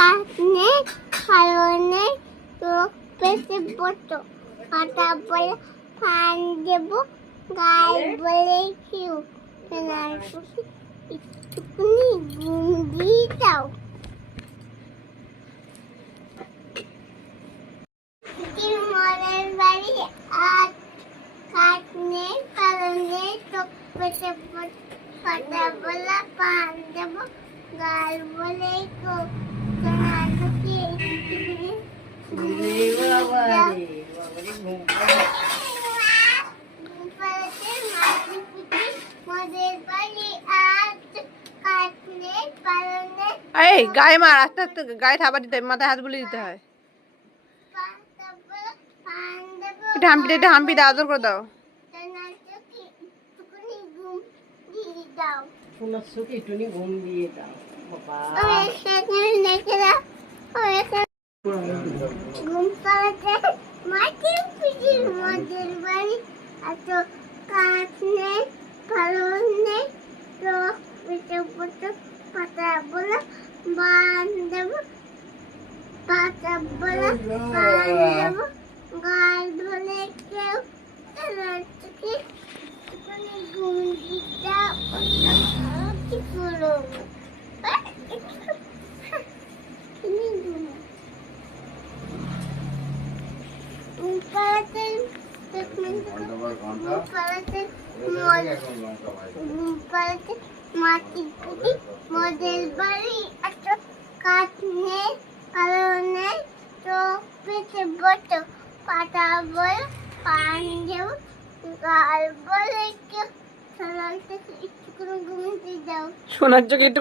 কানে কারণে চোখ পেতে বসো পাতা বলে ফান দেব গায়ে বলে কেউ কেনার প্রতি একটুকুনি ঘুম দিয়ে দাও মনের বাড়ি আজ কাটনে কারণে চোখ পেতে বসো পাতা বলে ফান দেব গাল বলে কেউ কেনার প্রতি একটুকুনি এই গায়ে মার আস্তে আস্তে গায়ে থাবা দিতে হয়, মাথায় হাত বুলিয়ে দিতে হয়। এটা হাম্পি দাও, আদর করে দাও। ঘুম দিয়ে দাও ঘুম পাড়াতে মাটির পিঠির মদের বাড়ি এত কাঠ নেই ভালো নেই তো পিঠে পুটো পাতা বলে বান দেব পাতা বলে বান দেব গাল ধরে কেউ চোখে ঘুম দিতে কি করো মাটি পুটি মদের বাড়ি একটা কাঠ নেই কারণে তো পেটে বটো পাতা বলে পান দেব গাল বলে কেউ সকাল থেকে একটু করে ঘুমিয়ে দাও সোনার চোখে একটু